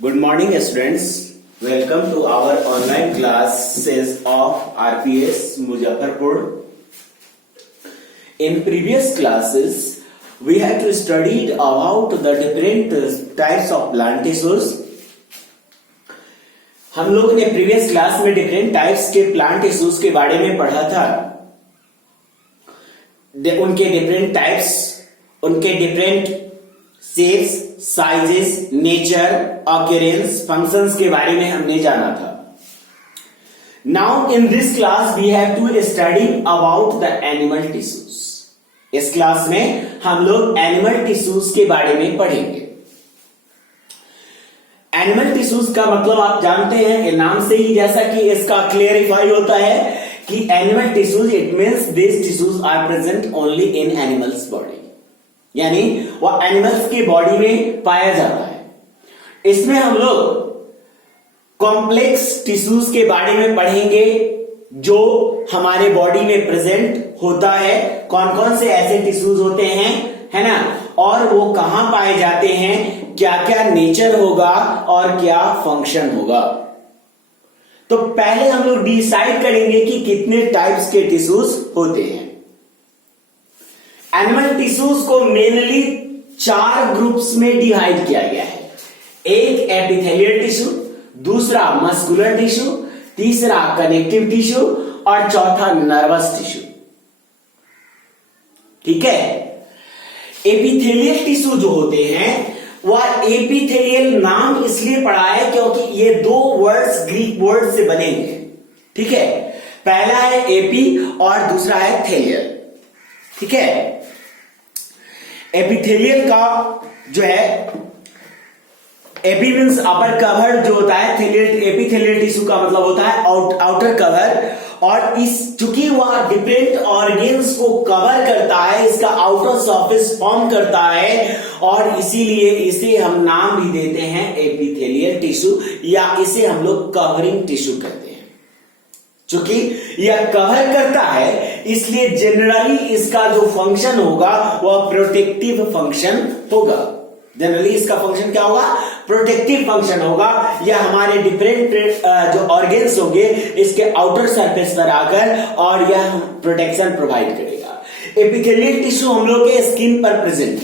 Good morning, students. Welcome to our online classes of RPS Muzaffarpur. In previous classes, we had to studied about the different types of plant tissues. हम लोग ने previous class में different types के plant tissues के बारे में पढ़ा था. उनके डिफरेंट टाइप्स, उनके different shapes, sizes, nature, occurrence, functions के बारे में हमने जाना था. Now in this class we have to study about the animal tissues. इस क्लास में हम लोग एनिमल टिश्यूज के बारे में पढ़ेंगे. एनिमल टिश्यूज का मतलब आप जानते हैं, नाम से ही जैसा कि इसका क्लियरिफाई होता है कि animal tissues, it means this tissues are present only in animals body, यानी वह एनिमल्स की बॉडी में पाया जाता है. इसमें हम लोग कॉम्प्लेक्स टिश्यूज के बारे में पढ़ेंगे जो हमारे बॉडी में प्रेजेंट होता है. कौन कौन से ऐसे टिश्यूज होते हैं, है ना, और वो कहां पाए जाते हैं, क्या क्या नेचर होगा और क्या फंक्शन होगा. तो पहले हम लोग डिसाइड करेंगे कि कितने टाइप्स के टिश्यूज होते हैं. एनिमल टिश्यूज को मेनली 4 ग्रुप्स में डिवाइड किया गया है. एक एपिथेलियल टिश्यू, दूसरा मस्कुलर टिश्यू, तीसरा कनेक्टिव टिश्यू और चौथा नर्वस टिश्यू. ठीक है. एपिथेलियल टिश्यू जो होते हैं वह एपिथेलियल नाम इसलिए पड़ा है क्योंकि ये 2 वर्ड्स ग्रीक वर्ड से बने हैं. ठीक है. पहला है एपी और दूसरा है थेलियल. ठीक है. एपिथेलियल का जो है, एपी मींस अपर कवर जो होता है, एपिथेलियल टिश्यू का मतलब होता है आउटर कवर. और इस चूंकि वह डिफरेंट ऑर्गेन्स को कवर करता है, इसका आउटर सरफेस फॉर्म करता है, और इसीलिए इसे हम नाम भी देते हैं एपिथेलियल टिश्यू, या इसे हम लोग कवरिंग टिश्यू कहते हैं. चूंकि यह कवर करता है इसलिए जनरली इसका जो फंक्शन होगा वह प्रोटेक्टिव फंक्शन होगा. जनरली इसका फंक्शन क्या होगा? प्रोटेक्टिव फंक्शन होगा. यह हमारे डिफरेंट जो ऑर्गेन्स होंगे इसके आउटर सरफेस पर आकर और यह प्रोटेक्शन प्रोवाइड करेगा. एपिथेलियल टिश्यू हम लोग के स्किन पर प्रेजेंट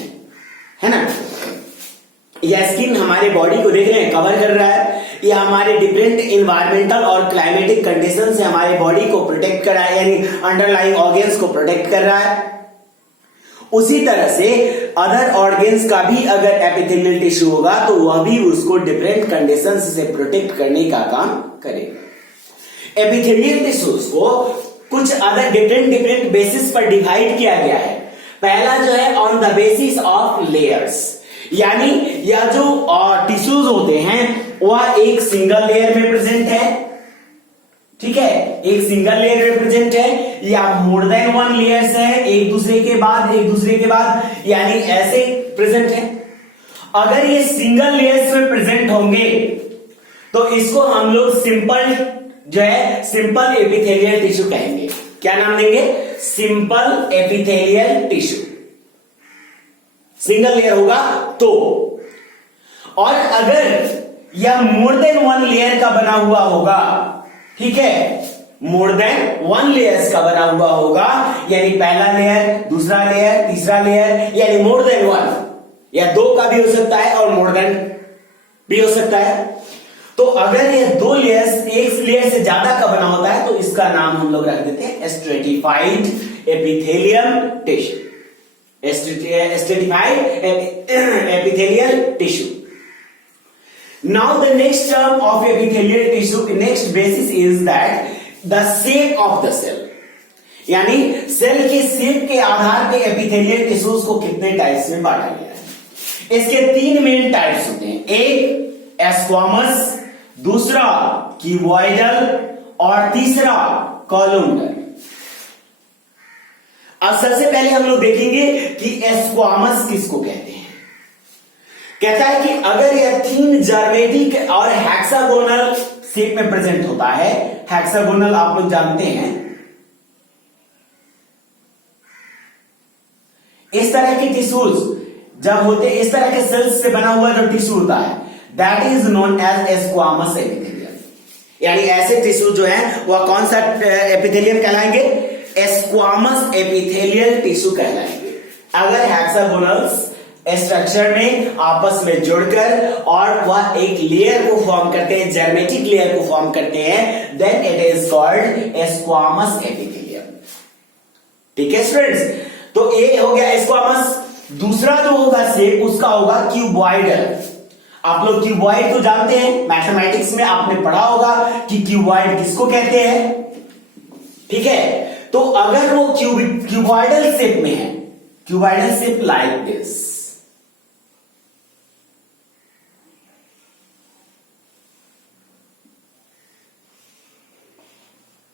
है ना. यह स्किन हमारे बॉडी को देख रहे हैं, कवर कर रहा है. यह हमारे डिफरेंट इन्वायरमेंटल और क्लाइमेटिक कंडीशन से हमारे बॉडी को प्रोटेक्ट कर रहा है, यानी अंडरलाइंग ऑर्गेन्स को प्रोटेक्ट कर रहा है. उसी तरह से अदर ऑर्गेन्स का भी अगर एपिथेलियल टिश्यू होगा तो वह भी उसको डिफरेंट कंडीशंस से प्रोटेक्ट करने का काम करेगा. एपिथेलियल टिश्यूज को कुछ अदर डिफरेंट बेसिस पर डिवाइड किया गया है. पहला जो है on the basis of layers, यानी यह जो टिश्यूज होते हैं वह एक सिंगल लेयर में प्रेजेंट है. ठीक है. एक सिंगल लेयर में प्रेजेंट है या मोर देन 1 लेयर्स है, एक दूसरे के बाद, यानी ऐसे प्रेजेंट है. अगर ये सिंगल लेयर्स में प्रेजेंट होंगे तो इसको हम लोग सिंपल जो है सिंपल एपिथेलियल टिश्यू कहेंगे. क्या नाम देंगे? Simple epithelial tissue. Single layer होगा तो. और अगर यह मोर देन 1 लेयर का बना हुआ होगा, ठीक है, मोर देन 1 लेयर्स का बना हुआ होगा, यानी पहला लेयर, दूसरा लेयर, तीसरा लेयर, यानी मोर देन 1 या 2 का भी हो सकता है और मोर देन भी हो सकता है. तो अगर ये 2 लेयर्स, एक लेयर से ज्यादा का बना होता है तो इसका नाम हम लोग रख देते हैं stratified epithelium tissue. Stratified epithelial tissue. Now the next term of epithelial tissue, next basis is that the shape of the cell, यानी सेल के शेप के आधार पे एपिथेलियल टिश्यूज को कितने टाइप्स में बांटा गया है. इसके 3 मेन टाइप्स होते हैं. एक एस्क्वामस, दूसरा क्यूबॉइडल और तीसरा कॉलुमनर. अब सबसे पहले हम लोग देखेंगे कि एस्क्वामस किसको कहते हैं. कहता है कि अगर यह 3 जर्मेटिक और हेक्सागोनल शेप में प्रेजेंट होता है. हेक्सागोनल आप लोग जानते हैं, इस तरह के टिश्यूज जब होते, इस तरह के सेल्स से बना हुआ जो टिश्यू होता है that is known as squamous epithelium. यानी ऐसे टिश्यू जो है वह कौन सा एपिथेलियम कहलाएंगे? एस्क्वामस एपिथेलियल टिश्यू कहलाएंगे। अगर हेक्सागोनल्स स्ट्रक्चर में आपस में जुड़कर और वह एक लेयर को फॉर्म करते हैं, जर्मेटिक लेयर को फॉर्म करते हैं, then it is called squamous epithelium. ठीक है स्टूडेंट्स, तो ये हो गया एस्क्वामस। दूसरा जो होगा शेप उसका होगा क्यूबॉइडल। आप लोग क्यूबॉइड तो जानते हैं, मैथमेटिक्स में आपने पढ़ा होगा कि क्यूबॉइड किसको कहते हैं। ठीक है, तो अगर वो क्यूबॉइडल शेप में है, क्यूबॉइडल शेप लाइक दिस,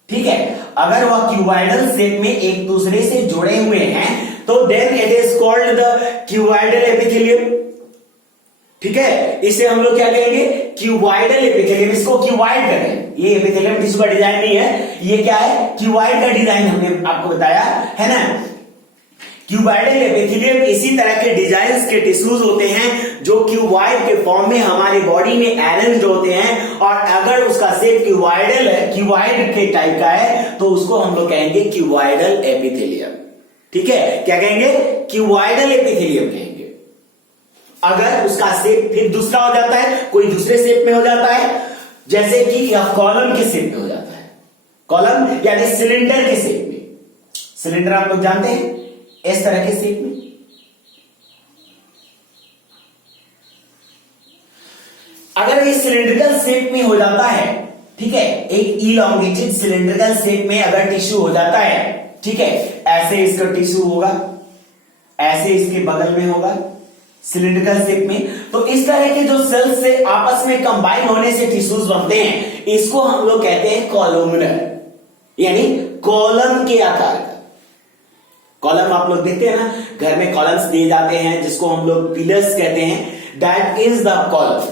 ठीक है, अगर वह क्यूबॉइडल शेप में एक दूसरे से जुड़े हुए हैं तो then it is called the cuboidal epithelium. ठीक है, इसे हम लोग क्या कहेंगे? Cuboidal epithelium. इसको क्यूबॉइड करें, ये एपिथेलियम टिश्यू का डिजाइन नहीं है, ये क्या है? क्यूबॉइड का डिजाइन हमने आपको बताया है ना। क्यूबॉइडल एपिथेलियम इसी तरह के डिजाइन के टिश्यूज होते हैं जो क्यूबॉइड के फॉर्म में हमारी बॉडी में अरेंज्ड होते हैं, और अगर उसका शेप क्यूबॉइडल है, क्यूबॉइड के टाइप का है, तो उसको हम लोग कहेंगे क्यूबॉइडल एपिथेलियम। ठीक है, क्या कहेंगे? क्यूबॉइडल एपिथेलियम कहेंगे। अगर उसका शेप फिर दूसरा हो जाता है, कोई दूसरे शेप में हो जाता है, जैसे कि यह कॉलम के शेप में हो जाता है, कॉलम यानी सिलेंडर के शेप में। सिलेंडर आप लोग जानते हैं, इस तरह के शेप में। अगर ये सिलेंड्रिकल शेप में हो जाता है, ठीक है, एक इलॉन्गेटेड सिलेंड्रिकल शेप में अगर टिश्यू हो जाता है, ठीक है, ऐसे इसका टिश्यू होगा, ऐसे इसके बगल में होगा सिलेंड्रिकल शेप में, तो इस तरह के जो सेल्स से आपस में कंबाइन होने से टिश्यूज बनते हैं, इसको हम लोग कहते हैं कॉलमनर, यानी कॉलम के आकार का। कॉलम आप लोग देखते हैं ना, घर में कॉलम्स दिए जाते हैं जिसको हम लोग पिलर्स कहते हैं, that is the column.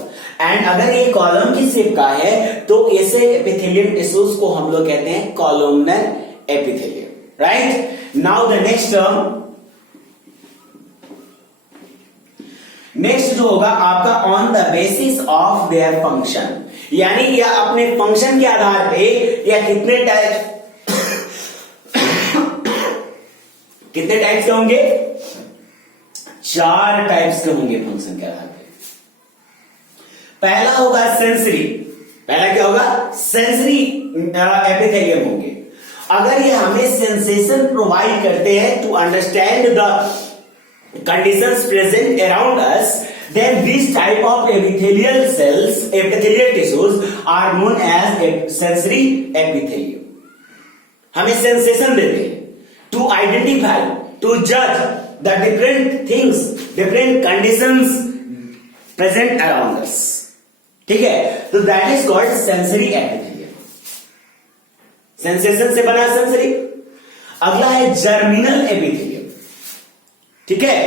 And अगर ये कॉलम की शेप का है तो ऐसे एपिथेलियम टिश्यूज को हम लोग कहते हैं columnar epithelium. Right, now the next term, next जो होगा आपका on the basis of their function, यानी यह अपने फंक्शन के आधार पे या कितने टाइप्स के होंगे? 4 टाइप्स के होंगे फंक्शन के आधार पे। पहला होगा सेंसरी। पहला क्या होगा? सेंसरी एपिथेलियम होंगे। अगर ये हमें सेंसेशन प्रोवाइड करते हैं to understand the conditions present around us, then this type of epithelial cells, epithelial tissues are known as sensory epithelium. हमें sensation देते हैं to identify, to judge the different things, different conditions present around us. ठीक है, तो that is called sensory epithelium. Sensation से बना sensory। अगला है जर्मिनल एपिथेलियम। ठीक है,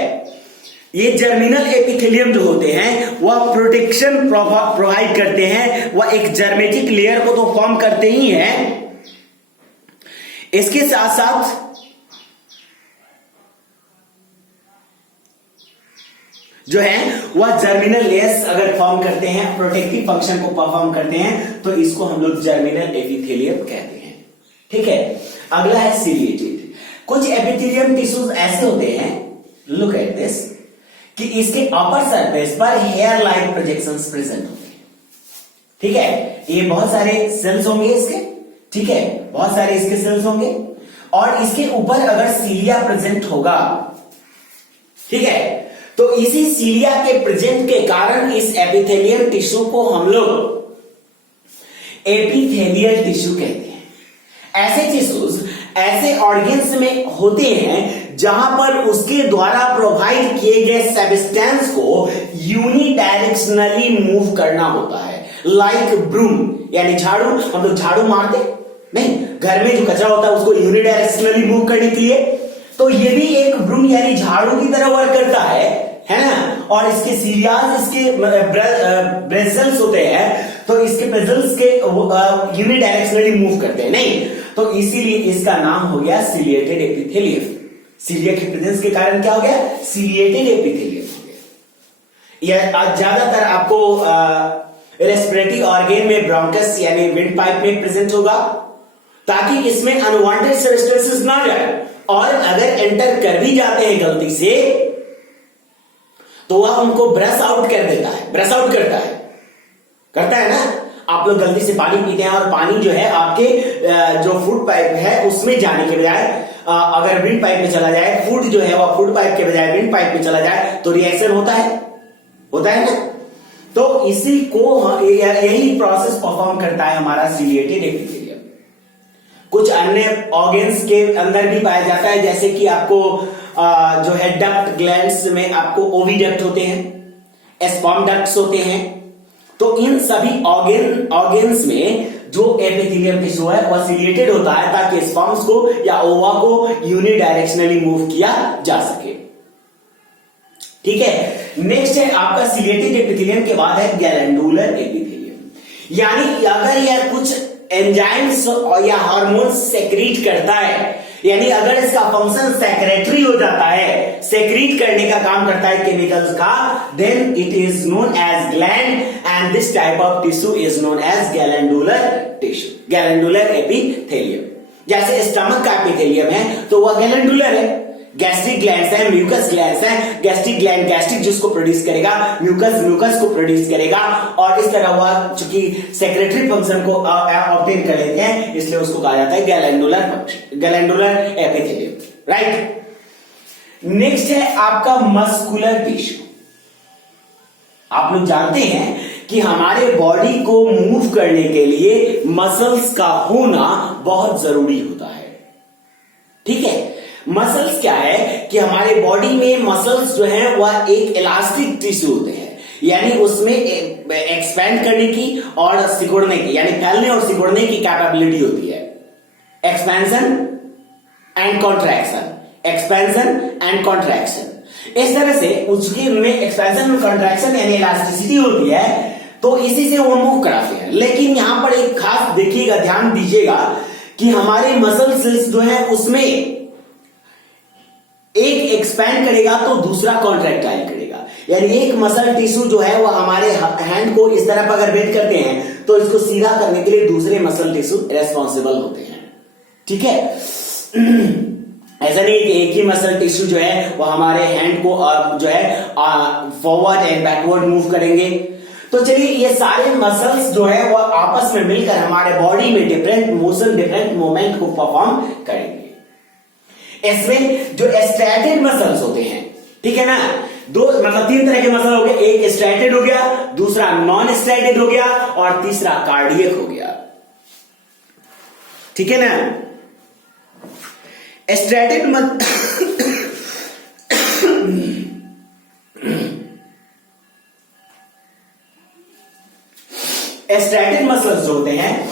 ये जर्मिनल एपिथेलियम जो होते हैं वह प्रोटेक्शन प्रोवाइड करते हैं, वह एक जर्मेटिक लेयर को तो फॉर्म करते ही हैं, इसके साथ साथ जो है वह जर्मिनल लेयर्स अगर फॉर्म करते हैं, प्रोटेक्टिव फंक्शन को परफॉर्म करते हैं, तो इसको हम लोग जर्मिनल एपिथेलियम कहते हैं। ठीक है, अगला है सिलिएटेड। कुछ एपिथेलियम टिश्यूज ऐसे होते हैं, लुक एट दिस, कि इसके अपर सरफेस पर हेयर लाइक प्रोजेक्शंस प्रेजेंट होते हैं। ठीक है, ये बहुत सारे सेल्स होंगे इसके, ठीक है, बहुत सारे इसके सेल्स होंगे, और इसके ऊपर अगर सीलिया प्रेजेंट होगा, ठीक है, तो इसी सीलिया के प्रेजेंट के कारण इस एपिथेलियल टिश्यू को हम लोग एपिथेलियल टिश्यू कहते हैं। ऐसे टिश्यूज ऐसे ऑर्गन्स में होते हैं जहां पर उसके द्वारा प्रोवाइड किए गए सब्सटेंस को यूनिडायरेक्शनली मूव करना होता है, लाइक ब्रूम, यानी झाड़ू। हम लोग झाड़ू मारते नहीं, घर में जो कचरा होता है उसको यूनिडायरेक्शनली मूव करने के लिए, तो ये भी एक ब्रूम यानी झाड़ू की तरह वर्क करता है ना। और इसके सीलियाज, इसके ब्रेजल्स होते हैं, तो इसके ब्रेजल्स के यूनिडायरेक्शनली मूव करते हैं नहीं, तो इसीलिए इसका नाम हो गया सिलिएटेड एपिथेलियम। सीलिया के प्रेजेंस के कारण क्या हो गया? सिलिएटेड एपिथेलियम हो गया। ज्यादातर आपको रेस्पिरेटरी ऑर्गन में ब्रोंकस यानी विंड पाइप में प्रेजेंट होगा, ताकि इसमें अनवांटेड सब्सटेंसेस ना जाए, और अगर एंटर कर भी जाते हैं गलती से तो वह उनको ब्रश आउट कर देता है, ब्रश आउट करता है ना। आप लोग गलती से पानी पीते हैं और पानी जो है आपके जो फूड पाइप है उसमें जाने के बजाय अगर विंड पाइप में चला जाए, फूड जो है वह फूड पाइप के बजाय विंड पाइप में चला जाए तो रिएक्शन होता है ना। तो इसी को यही प्रोसेस परफॉर्म करता है हमारा सिलिएटेड एपिथेलियम। कुछ अन्य ऑर्गन्स के अंदर भी पाया जाता है, जैसे कि आपको जो है डक्ट ग्लैंड्स में आपको ओविडक्ट होते हैं, स्पर्म डक्ट्स होते हैं। तो इन सभी ऑर्गन्स में जो एपिथेलियम टिश्यू है वह सिलिएटेड होता है, ताकि स्पर्म्स को या ओवा को यूनिडायरेक्शनली मूव किया जा सके। ठीक है, नेक्स्ट है आपका सिलिएटेड एपिथेलियम के बाद है गैलेंडुलर एपिथेलियम। यानी अगर यह कुछ एंजाइम्स या हार्मोन्स सेक्रीट करता है, यानी अगर इसका फंक्शन सेक्रेटरी हो जाता है, सेक्रीट करने का काम करता है केमिकल्स का, then it is known as gland and this type of tissue is known as glandular tissue, glandular epithelium. जैसे स्टमक का एपिथेलियम है तो वह गैलेंडुलर है, गैस्ट्रिक ग्लैंड्स है, म्यूकस ग्लैंड्स है, गैस्ट्रिक ग्लैंड गैस्ट्रिक जूस को प्रोड्यूस करेगा, म्यूकस को प्रोड्यूस करेगा, और इस तरह वह चूंकि सेक्रेटरी फंक्शन को ऑब्टेन कर लेते हैं, इसलिए उसको कहा जाता है गैलेंडुलर एपिथेलियम, राइट। नेक्स्ट है आपका मस्कुलर टिश्यू। आप लोग जानते हैं कि हमारे बॉडी को मूव करने के लिए मसल्स का होना बहुत जरूरी होता है। ठीक है, मसल्स क्या है कि हमारे बॉडी में मसल्स जो है वह एक इलास्टिक टिश्यू होते हैं, यानी उसमें एक्सपैंड करने की और सिकुड़ने की, यानी फैलने और सिकुड़ने की कैपेबिलिटी होती है। Expansion and contraction, expansion and contraction. इस तरह से उसके में एक्सपेंशन और कॉन्ट्रैक्शन यानी इलास्टिसिटी होती है, तो इसी से वो मूव कराते हैं। लेकिन यहां पर एक खास देखिएगा, ध्यान दीजिएगा कि हमारे मसल सेल्स जो है उसमें एक एक्सपैंड करेगा तो दूसरा कॉन्ट्रैक्टाइल करेगा, यानी एक मसल टिश्यू जो है वह हमारे हैंड को इस तरफ अगर बेंड करते हैं तो इसको सीधा करने के लिए दूसरे मसल टिश्यू रेस्पॉन्सिबल होते हैं। ठीक है, ऐसा नहीं कि एक ही मसल टिश्यू जो है वह हमारे हैंड को जो है फॉरवर्ड एंड बैकवर्ड मूव करेंगे। तो चलिए, ये सारे मसल्स जो है वह आपस में मिलकर हमारे बॉडी में डिफरेंट मोशन, डिफरेंट मूवमेंट को परफॉर्म करेंगे। इसमें जो स्ट्रैटेड मसल्स होते हैं, ठीक है ना, दो मतलब तीन तरह के मसल हो गए, एक स्ट्रैटेड हो गया, दूसरा नॉन स्ट्रैटेड हो गया, और तीसरा कार्डियक हो गया। ठीक है ना, स्ट्रैटेड स्ट्रैटेड मसल्स जो होते हैं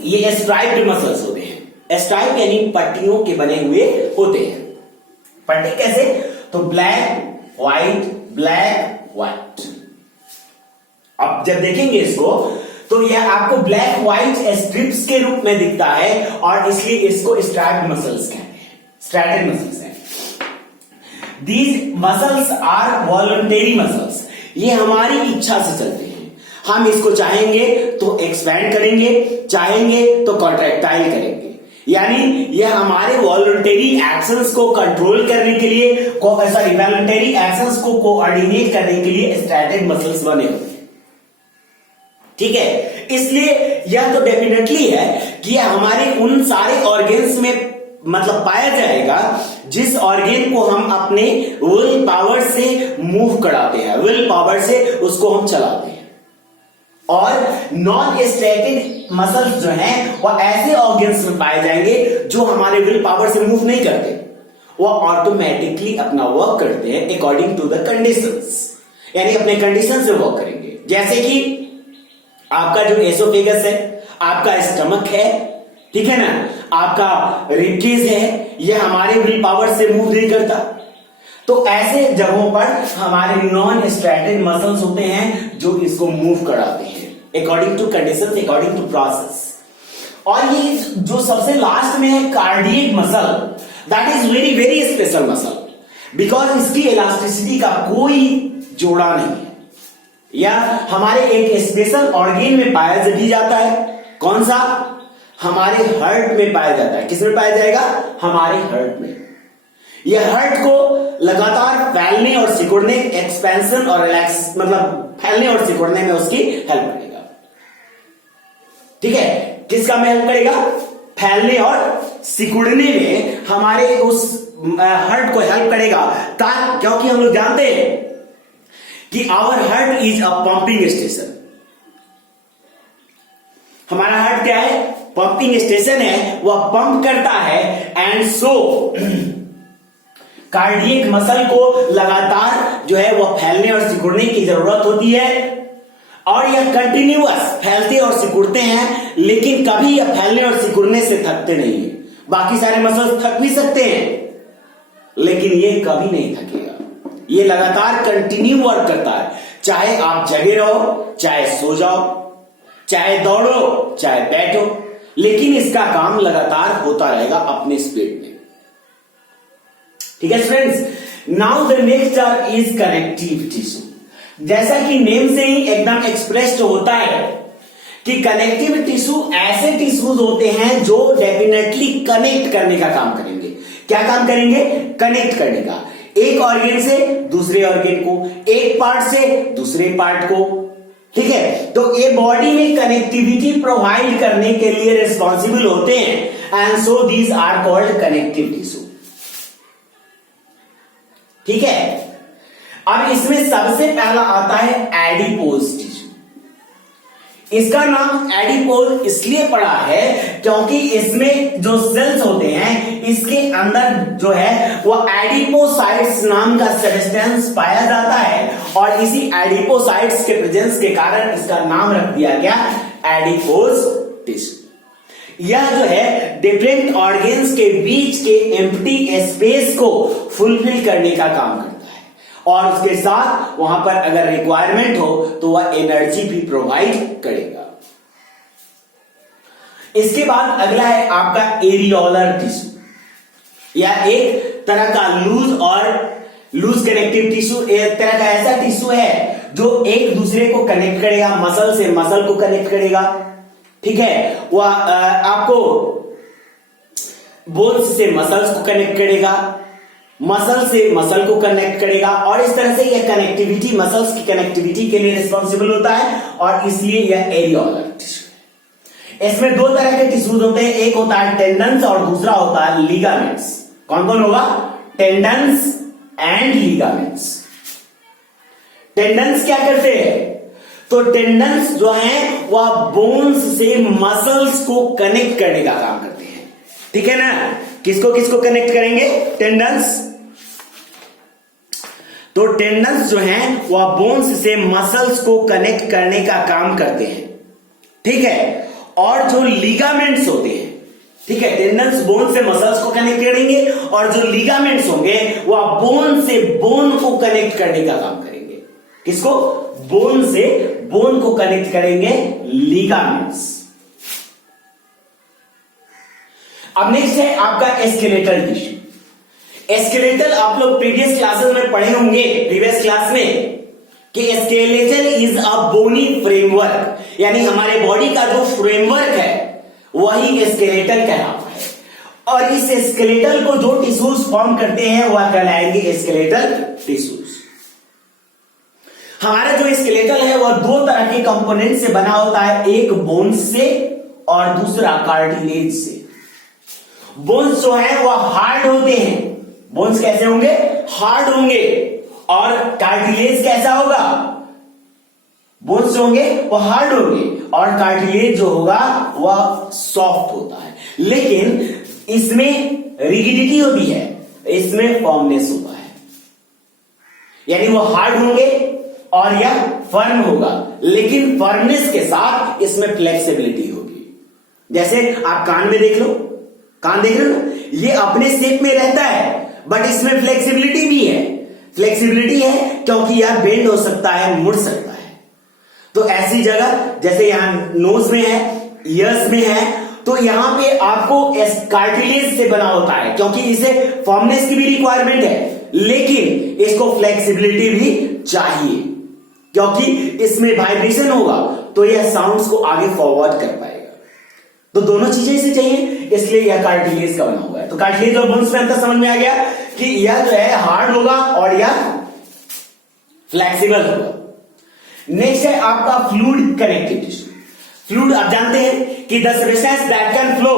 ये स्ट्राइप्ड मसल्स होते हैं। स्ट्राइप यानी पट्टियों के बने हुए होते हैं। पट्टी कैसे? तो ब्लैक व्हाइट। अब जब देखेंगे इसको तो यह आपको ब्लैक व्हाइट स्ट्रिप्स के रूप में दिखता है, और इसलिए इसको स्ट्राइप्ड मसल्स कहते हैं, स्ट्रैटेड मसल्स हैं। These muscles are voluntary muscles, ये हमारी इच्छा से चलते हैं। हम इसको चाहेंगे तो एक्सपैंड करेंगे, चाहेंगे तो कॉन्ट्रैक्टाइल करेंगे, यानी यह हमारे वॉलंटरी एक्शंस को कंट्रोल करने के लिए, सॉरी वॉलंटरी एक्शंस को कोऑर्डिनेट करने के लिए स्ट्रैटेड मसल्स बने होते हैं। ठीक है, इसलिए यह तो डेफिनेटली है कि यह हमारे उन सारे ऑर्गन्स में मतलब पाया जाएगा जिस ऑर्गन को हम अपने विल पावर से मूव कराते हैं, विल पावर से उसको हम चलाते हैं। और नॉन स्ट्रैटेड मसल्स जो हैं वो ऐसे ऑर्गन्स में पाए जाएंगे जो हमारे विल पावर से मूव नहीं करते, वो ऑटोमेटिकली अपना वर्क करते हैं अकॉर्डिंग टू द कंडीशंस, यानी अपने कंडीशन से वर्क करेंगे। जैसे कि आपका जो एसोफेगस है, आपका स्टमक है, ठीक है ना, आपका रिबकेज है, यह हमारे विल पावर से मूव नहीं करता। तो ऐसे जगहों पर हमारे नॉन स्ट्रैटेड मसल्स होते हैं जो इसको मूव कराते हैं according to conditions, according to process. और ये जो सबसे लास्ट में है cardiac muscle, that is very very special muscle, because इसकी इलास्टिसिटी का कोई जोड़ा नहीं है, या हमारे एक स्पेशल ऑर्गन में पाया भी जाता है। कौन सा? हमारे हार्ट में पाया जाता है। किसमें पाया जाएगा? हमारे हार्ट में। यह हार्ट को लगातार फैलने और सिकुड़ने, एक्सपेंशन और रिलैक्स, मतलब फैलने और सिकुड़ने में उसकी हेल्प करेगा। ठीक है, किसका में हेल्प करेगा? फैलने और सिकुड़ने में हमारे उस हार्ट को हेल्प करेगा, क्योंकि हम लोग जानते हैं कि our heart is a pumping station. हमारा हार्ट क्या है? पंपिंग स्टेशन है, वह पंप करता है। एंड सो कार्डियक मसल को लगातार जो है वह फैलने और सिकुड़ने की जरूरत होती है, और यह कंटिन्यूअस फैलते और सिकुड़ते हैं, लेकिन कभी यह फैलने और सिकुड़ने से थकते नहीं है। बाकी सारे मसल्स थक भी सकते हैं, लेकिन ये कभी नहीं थकेगा। ये लगातार कंटिन्यू वर्क करता है, चाहे आप जगे रहो, चाहे सो जाओ, चाहे दौड़ो, चाहे बैठो, लेकिन इसका काम लगातार होता रहेगा अपने स्पीड में। ठीक है friends, now the next term is connective tissue. जैसा कि नेम से ही एकदम एक्सप्रेस्ड होता है कि कनेक्टिव टिश्यू ऐसे टिश्यूज होते हैं जो डेफिनेटली कनेक्ट करने का काम करेंगे। क्या काम करेंगे? कनेक्ट करने का, एक ऑर्गन से दूसरे ऑर्गन को, एक पार्ट से दूसरे पार्ट को। ठीक है, तो ये बॉडी में कनेक्टिविटी प्रोवाइड करने के लिए रिस्पॉन्सिबल होते हैं, and so these are called connective tissue. ठीक है, अब इसमें सबसे पहला आता है एडिपोज टिश्यू। इसका नाम एडिपोज इसलिए पड़ा है क्योंकि इसमें जो सेल्स होते हैं, इसके अंदर जो है वो एडिपोसाइट्स नाम का सब्सटेंस पाया जाता है, और इसी एडिपोसाइट्स के प्रेजेंस के कारण इसका नाम रख दिया गया एडिपोज टिश्यू। यह जो है डिफरेंट ऑर्गन्स के बीच के एम्प्टी स्पेस को फुलफिल करने का काम करता है, और उसके साथ वहां पर अगर रिक्वायरमेंट हो तो वह एनर्जी भी प्रोवाइड करेगा। इसके बाद अगला है आपका एरियोलर टिश्यू, या एक तरह का लूज कनेक्टिव टिश्यू। एक तरह का ऐसा टिश्यू है जो एक दूसरे को कनेक्ट करेगा, मसल से मसल को कनेक्ट करेगा। ठीक है, वह आपको बोन्स से मसल्स को कनेक्ट करेगा, मसल से मसल को कनेक्ट करेगा, और इस तरह से यह कनेक्टिविटी, मसल्स की कनेक्टिविटी के लिए रिस्पॉन्सिबल होता है, और इसलिए यह एरियोलर टिश्यू है। इसमें दो तरह के टिश्यूज होते हैं, एक होता है टेंडन्स और दूसरा होता है लिगामेंट्स। कौन कौन होगा? Tendons and ligaments. टेंडन्स क्या करते हैं? तो टेंडन्स जो है वह बोन्स से मसल्स को कनेक्ट करने का काम करते हैं। ठीक है ना? किसको किसको कनेक्ट करेंगे? टेंडन्स। तो टेंडन्स जो हैं वह बोन्स से मसल्स को कनेक्ट करने का काम करते हैं। ठीक है, और जो लिगामेंट्स होते हैं, ठीक है, टेंडन्स बोन से मसल्स को कनेक्ट करेंगे, और जो लिगामेंट्स होंगे वह बोन से बोन को कनेक्ट करने का काम करेंगे। किसको? बोन से बोन को कनेक्ट करेंगे लिगामेंट्स। अब नेक्स्ट है आपका स्केलेटल टिश्यू। स्केलेटल आप लोग प्रीवियस क्लासेस में पढ़े होंगे, प्रीवियस क्लास में, कि skeletal is a bony framework, यानी हमारे बॉडी का जो फ्रेमवर्क है वही स्केलेटल कहलाता है, और इस स्केलेटल को जो टिश्यूज फॉर्म करते हैं वह कहलाएंगे स्केलेटल टिश्यूज। हमारा जो स्केलेटल है वह दो तरह के कंपोनेंट से बना होता है, एक बोन्स से और दूसरा कार्टिलेज से। बोन्स जो है वह हार्ड होते हैं। बोन्स कैसे होंगे? हार्ड होंगे। और कार्टिलेज कैसा होगा? बोन्स जो होंगे वह हार्ड होंगे, और कार्टिलेज जो होगा वह सॉफ्ट होता है। लेकिन इसमें रिजिडिटी होती है, इसमें फर्मनेस होता है, यानी वो हार्ड होंगे और यह फर्म होगा, लेकिन फर्मनेस के साथ इसमें फ्लेक्सिबिलिटी होगी। जैसे आप कान में देख लो, कान देख रहे हो, ये अपने शेप में रहता है, बट इसमें फ्लेक्सिबिलिटी भी है। फ्लेक्सिबिलिटी है क्योंकि यह बेंड हो सकता है, मुड़ सकता है। तो ऐसी जगह जैसे यहां नोज में है, ईयर्स में है, तो यहां पे आपको कार्टिलेज से बना होता है, क्योंकि इसे फर्मनेस की भी रिक्वायरमेंट है, लेकिन इसको फ्लेक्सिबिलिटी भी चाहिए, क्योंकि इसमें वाइब्रेशन होगा तो यह साउंड्स को आगे फॉरवर्ड कर पाएगा। तो दोनों चीजें इसे चाहिए, इसलिए यह कार्टिलेज का बना हुआ है। तो कार्टिलेज और बोन्स में अंतर समझ में आ गया कि यह जो है हार्ड होगा और यह फ्लेक्सिबल होगा। नेक्स्ट है आपका फ्लूइड कनेक्टिव टिश्यू। फ्लूइड आप जानते हैं कि the substance that can flow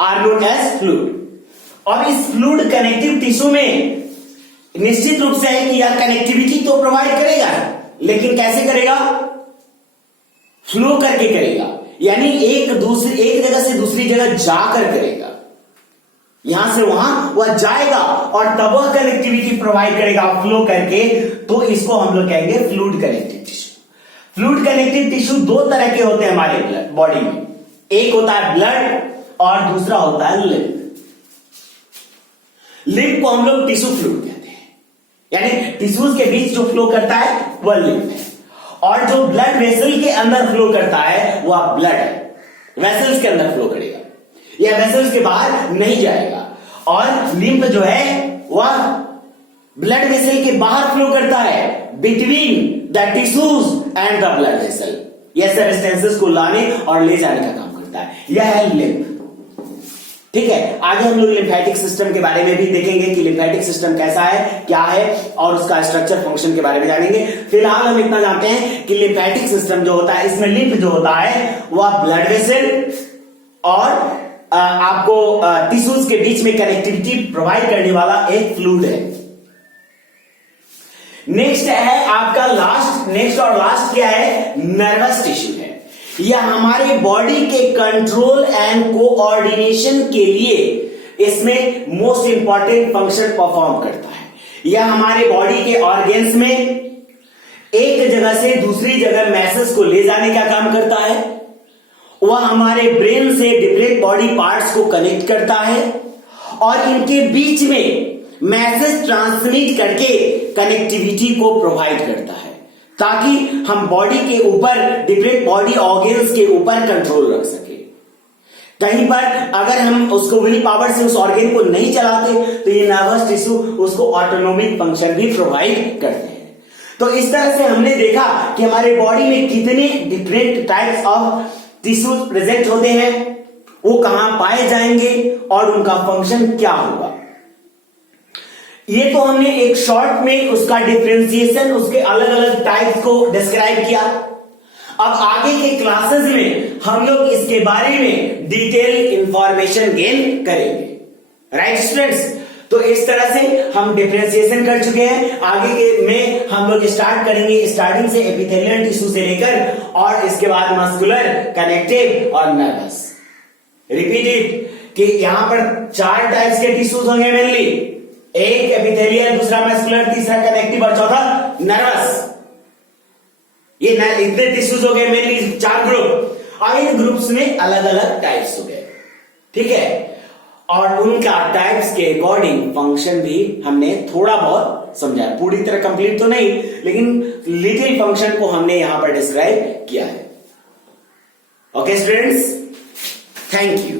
are known as fluid. और इस फ्लूइड कनेक्टिव टिश्यू में निश्चित रूप से है कि यह कनेक्टिविटी तो प्रोवाइड करेगा, लेकिन कैसे करेगा? फ्लो करके करेगा, यानी एक जगह से दूसरी जगह जाकर करेगा। यहां से वहां वह जाएगा और तब वह कनेक्टिविटी प्रोवाइड करेगा फ्लो करके। तो इसको हम लोग कहेंगे fluid connective tissue. Fluid connective tissue दो तरह के होते हैं हमारे बॉडी में, एक होता है ब्लड और दूसरा होता है लिम्फ। लिम्फ को हम लोग टिश्यू फ्लूइड कहते हैं, यानी टिश्यूज के बीच जो फ्लो करता है वह लिम्फ है, और जो ब्लड वेसल के अंदर फ्लो करता है वह ब्लड है। वेसल्स के अंदर फ्लो करेगा, यह वेसल्स के बाहर नहीं जाएगा। और लिम्फ जो है वह ब्लड वेसल के बाहर फ्लो करता है, between the tissues and the blood vessel. यह सब्सटेंसेस को लाने और ले जाने का काम करता है, यह है लिम्फ। ठीक है, आगे हम लोग लिम्फेटिक सिस्टम के बारे में भी देखेंगे कि लिम्फेटिक सिस्टम कैसा है, क्या है, और उसका स्ट्रक्चर फंक्शन के बारे में जानेंगे। फिलहाल हम इतना जानते हैं कि लिम्फेटिक सिस्टम जो होता है, इसमें लिम्फ जो होता है वह ब्लड वेसल और आपको टिश्यूज के बीच में कनेक्टिविटी प्रोवाइड करने वाला एक फ्लूइड है। नेक्स्ट है आपका लास्ट क्या है? नर्वस टिश्यू है। यह हमारे बॉडी के कंट्रोल एंड कोऑर्डिनेशन के लिए इसमें मोस्ट इंपॉर्टेंट फंक्शन परफॉर्म करता है। यह हमारे बॉडी के ऑर्गन्स में एक जगह से दूसरी जगह मैसेज को ले जाने का काम करता है। वह हमारे ब्रेन से डिफरेंट बॉडी पार्ट्स को कनेक्ट करता है और इनके बीच में मैसेज ट्रांसमिट करके कनेक्टिविटी को प्रोवाइड करता है, ताकि हम बॉडी के ऊपर डिफरेंट बॉडी ऑर्गन्स के ऊपर कंट्रोल रख सके। कहीं पर अगर हम उसको विल पावर से उस ऑर्गन को नहीं चलाते तो ये नर्वस टिश्यू उसको ऑटोनोमिक फंक्शन भी प्रोवाइड करते हैं। तो इस तरह से हमने देखा कि हमारे बॉडी में कितने different types of tissue present होते हैं, वो कहां पाए जाएंगे और उनका फंक्शन क्या होगा। ये तो हमने एक शॉर्ट में उसका डिफरेंशिएशन, उसके अलग अलग टाइप्स को डिस्क्राइब किया। अब आगे के क्लासेस में हम लोग इसके बारे में डिटेल इंफॉर्मेशन गेन करेंगे। राइट स्टूडेंट्स, तो इस तरह से हम डिफरेंशिएशन कर चुके हैं। आगे के में हम लोग स्टार्ट करेंगे स्टार्टिंग से एपिथेलियल टिश्यू से लेकर और इसके बाद मस्कुलर, कनेक्टिव और नर्वस। रिपीटेड कि यहां पर 4 टाइप्स के टिश्यूज होंगे मेनली, एक एपिथेलियल, दूसरा मस्कुलर, तीसरा कनेक्टिव और चौथा नर्वस। ये इतने टिश्यूज हो गए मेनली 4 ग्रुप, और इन ग्रुप्स में अलग अलग टाइप्स हो गए। ठीक है, और उनका टाइप्स के अकॉर्डिंग फंक्शन भी हमने थोड़ा बहुत समझाया, पूरी तरह कंप्लीट तो नहीं, लेकिन लिटिल फंक्शन को हमने यहां पर डिस्क्राइब किया है। Okay students, thank you.